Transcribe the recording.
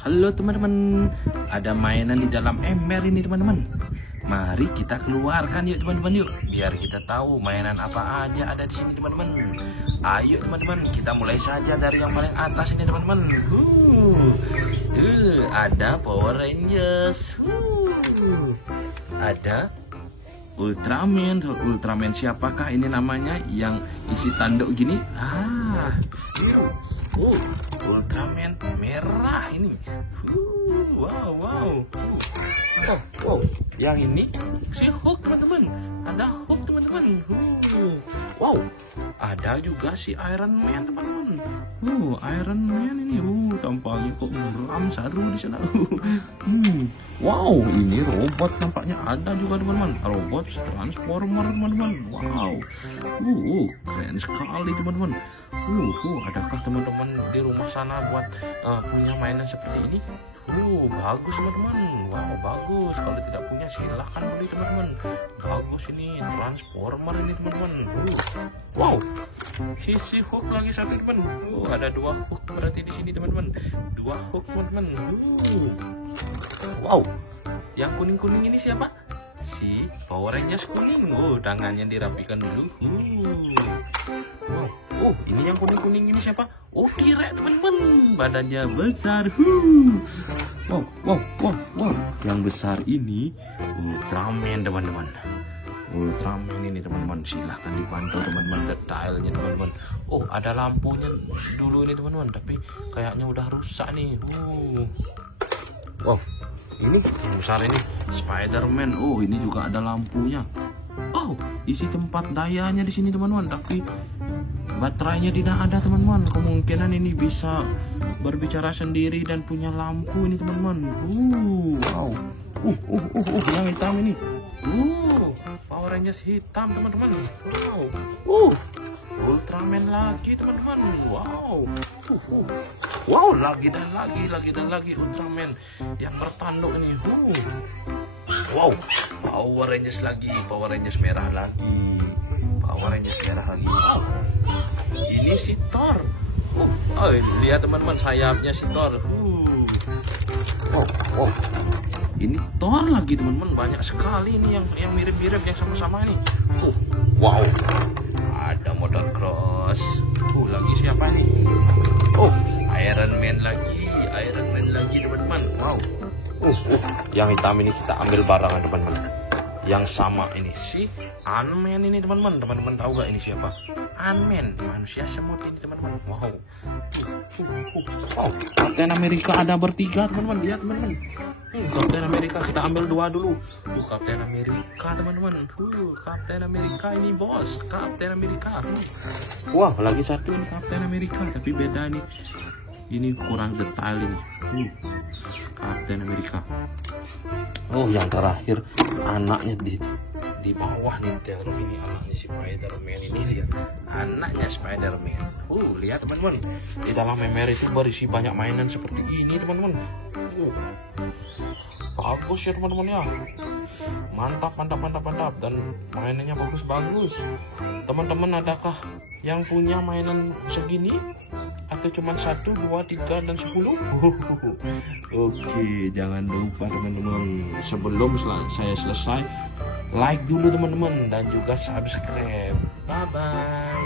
Halo teman-teman, ada mainan di dalam ember ini teman-teman. Mari kita keluarkan yuk teman-teman yuk, biar kita tahu mainan apa aja ada di sini teman-teman. Ayo teman-teman, kita mulai saja dari yang paling atas ini teman-teman. Ada Power Rangers, ada Ultraman. Ultraman siapakah ini namanya yang isi tanduk gini? Ultraman merah ini. Wow. Yang ini si Hulk teman-teman. Ada Hulk teman-teman. Wow. Ada juga si Iron Man teman-teman. Iron Man ini. Tampaknya kok muram saru di sana. Wow, ini robot nampaknya ada juga teman-teman. Robot Transformer teman-teman. Wow. Keren sekali teman-teman. Adakah teman-teman di rumah sana buat punya mainan seperti ini? Bagus teman-teman. Wow, bagus. Kalau tidak punya silahkan beli teman-teman. Bagus ini Transformer ini teman-teman. Wow. Si Hulk lagi satu teman. Ada dua Hulk berarti di sini teman-teman. Dua Hulk teman-teman. Wow. Yang kuning-kuning ini siapa? Si Power Rangers kuning. Tangannya dirapikan dulu. Ini yang kuning-kuning ini siapa? T-Rex teman-teman. Badannya besar. Wow. Yang besar ini Ultraman teman-teman. Ultraman ini teman-teman, silahkan dipantau teman-teman detailnya teman-teman. Ada lampunya dulu ini teman-teman, tapi kayaknya udah rusak nih. Wow, ini yang besar ini Spider-Man. Ini juga ada lampunya. Isi tempat dayanya di sini teman-teman, tapi baterainya tidak ada teman-teman. Kemungkinan ini bisa berbicara sendiri dan punya lampu ini teman-teman. Wow. Yang hitam ini. Power Rangers hitam teman-teman. Wow. Ultraman lagi teman-teman. Wow, lagi dan lagi Ultraman yang bertanduk ini. Wow, Power Rangers lagi, Power Rangers merah lagi. Ini si Thor. Lihat teman-teman sayapnya si Thor. Ini Thor lagi teman-teman, banyak sekali ini yang mirip-mirip, yang sama-sama ini. Wow, ada motor cross. Lagi siapa nih? Iron Man lagi teman-teman. Wow. Yang hitam ini kita ambil barangan teman-teman. Yang sama ini si Ant-Man ini teman-teman. Teman-teman tahu gak ini siapa? Ant-Man, manusia semut ini teman-teman. Wow. Captain America ada bertiga teman-teman. Lihat teman-teman. Captain America kita ambil dua dulu. Captain America teman-teman. Captain America ini bos. Captain America. Wah, lagi satu ini Captain America, tapi beda nih. Ini kurang detail ini. Captain America. Yang terakhir anaknya di bawah nih, terus ini anaknya si Spider-Man ini, lihat anaknya Spider-Man. Lihat teman-teman, di dalam ember itu berisi banyak mainan seperti ini teman-teman. Bagus ya teman-teman ya. Mantap dan mainannya bagus. Teman-teman adakah yang punya mainan segini? Atau cuma 1, 2, 3, dan 10? Oke, jangan lupa teman-teman, sebelum saya selesai, like dulu teman-teman, dan juga subscribe. Bye-bye.